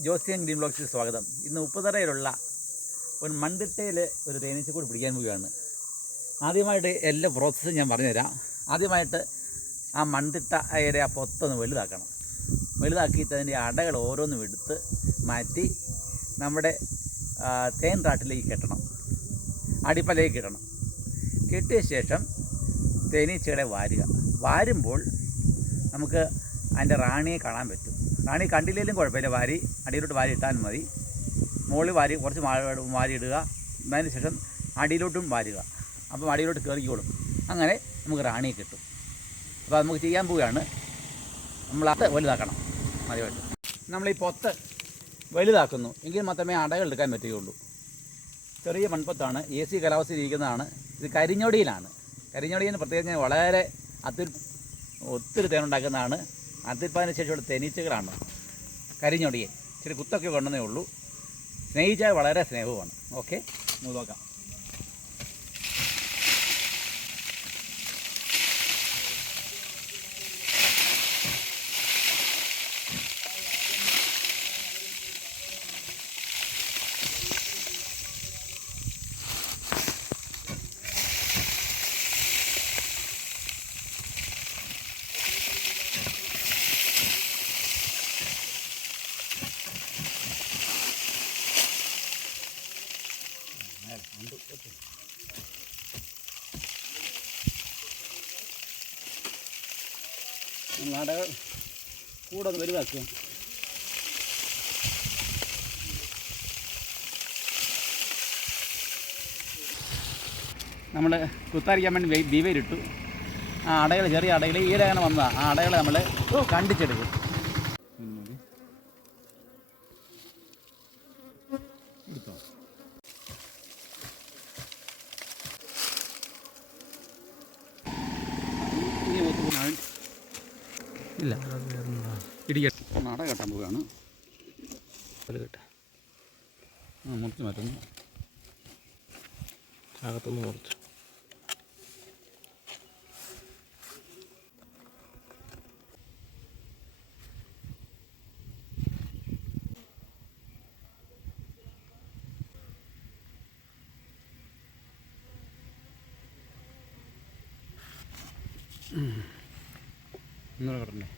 ജോസിയൻ green ബ്ലോക്സിൽ സ്വാഗതം. ഇന്ന് ഉപ്പുതറയിലുള്ള ഒരു മൺതിട്ടയിൽ ഒരു തേനീച്ച കൂടി പിടിക്കാൻ പോവുകയാണ്. ആദ്യമായിട്ട് എല്ലാ പ്രോസസ്സും ഞാൻ പറഞ്ഞുതരാം. ആദ്യമായിട്ട് ആ മൺതിട്ട അയരെ ആ പൊത്തൊന്ന് വലുതാക്കണം. വലുതാക്കിയിട്ട് അതിന്റെ അടകൾ ഓരോന്നും എടുത്ത് മാറ്റി നമ്മുടെ തേൻ റാട്ടിലേക്ക് കെട്ടണം. അടിപ്പലേക്ക് കെട്ടണം കെട്ടിയ ശേഷം തേനീച്ചകളെ വാരുക. വാരുമ്പോൾ നമുക്ക് അതിന്റെ റാണിയെ കാണാൻ പറ്റും. റാണി കണ്ടില്ലെങ്കിലും കുഴപ്പമില്ല. വാരി അടിയിലോട്ട് വാരി ഇട്ടാൽ മതി. മുകളിൽ വാരി കുറച്ച് വാരി ഇടുക അതിന് ശേഷം അടിയിലോട്ടും വാരുക. അപ്പം അടിയിലോട്ട് കയറിക്കോളും അങ്ങനെ നമുക്ക് റാണിയെ കിട്ടും. അപ്പോൾ നമുക്ക് ചെയ്യാൻ പോവുകയാണ്. നമ്മൾ അത് വലുതാക്കണം. ആദ്യമായിട്ട്. നമ്മൾ ഈ പൊത്ത് വലുതാക്കുന്നു. എങ്കിൽ മാത്രമേ അടകൾ എടുക്കാൻ പറ്റുകയുള്ളൂ. ചെറിയ മൺപൊത്താണ്. എ സി കാലാവസ്ഥയിൽ ഇരിക്കുന്നതാണ്. ഇത് കരിഞ്ഞൊടിയിലാണ്. കരിഞ്ഞൊടിയിൽ പ്രത്യേകിച്ച് വളരെ അത്യുൽ ഒത്തിരി തേനുണ്ടാക്കുന്നതാണ് അത്യുൽപ്പാദന ശേഷിയുള്ള തേനീച്ചകളാണ്. കരിഞ്ഞൊടിയൻ. ഇച്ചിരി കുത്തൊക്കെ കൊണ്ടുവന്നേ ഉള്ളൂ. സ്നേഹിച്ചാൽ വളരെ സ്നേഹവുമാണ്. ഓക്കെ? നോക്കാം. അടകൾ കൂടെ ഒന്ന് വലുതാക്കുക. നമ്മൾ കുത്താരിക്കാൻ വേണ്ടി ബീവയിലിട്ടു ആ അടകൾ ചെറിയ അടകൾ ഈരങ്ങനെ വന്നതാണ് ആ അടകളെ നമ്മൾ കണ്ടിച്ചെടുക്കും എടുത്തോ ഇനി ഒത്തുകൂടാ. ഇല്ല. ഇടിക്കട്ട നട കെട്ടാൻ പോവുകയാണ്. കെട്ടെ. ആ മുറിച്ച് മാറ്റുന്നു അകത്തുനിന്ന് കുറച്ച് ഒന്നുകൂടെ കെട്ടണ്ടേ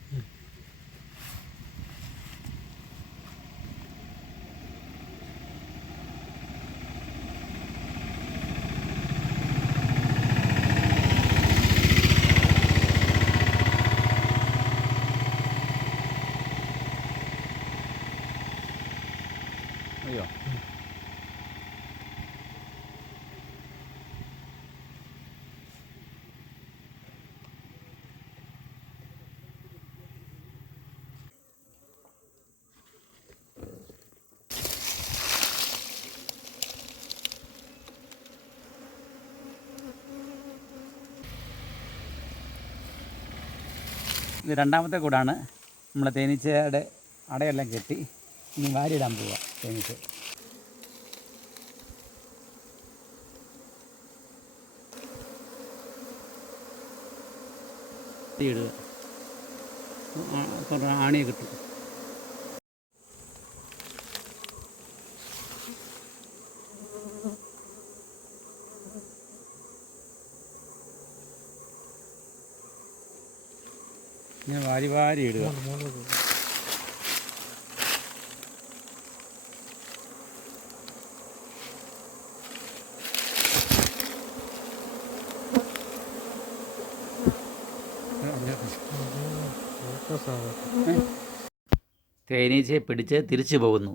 അയ്യോ. ഇത് രണ്ടാമത്തെ കൂടാണ്. നമ്മളെ തേനീച്ചയുടെ അടയെല്ലാം കെട്ടി ഇനി വാരിയിടാൻ പോവുക തേനീച്ച. ആണിയെ കിട്ടും. ഇങ്ങനെ വാരി വാരി ഇടുക. തേനീച്ചയെ പിടിച്ച് തിരിച്ചു പോകുന്നു.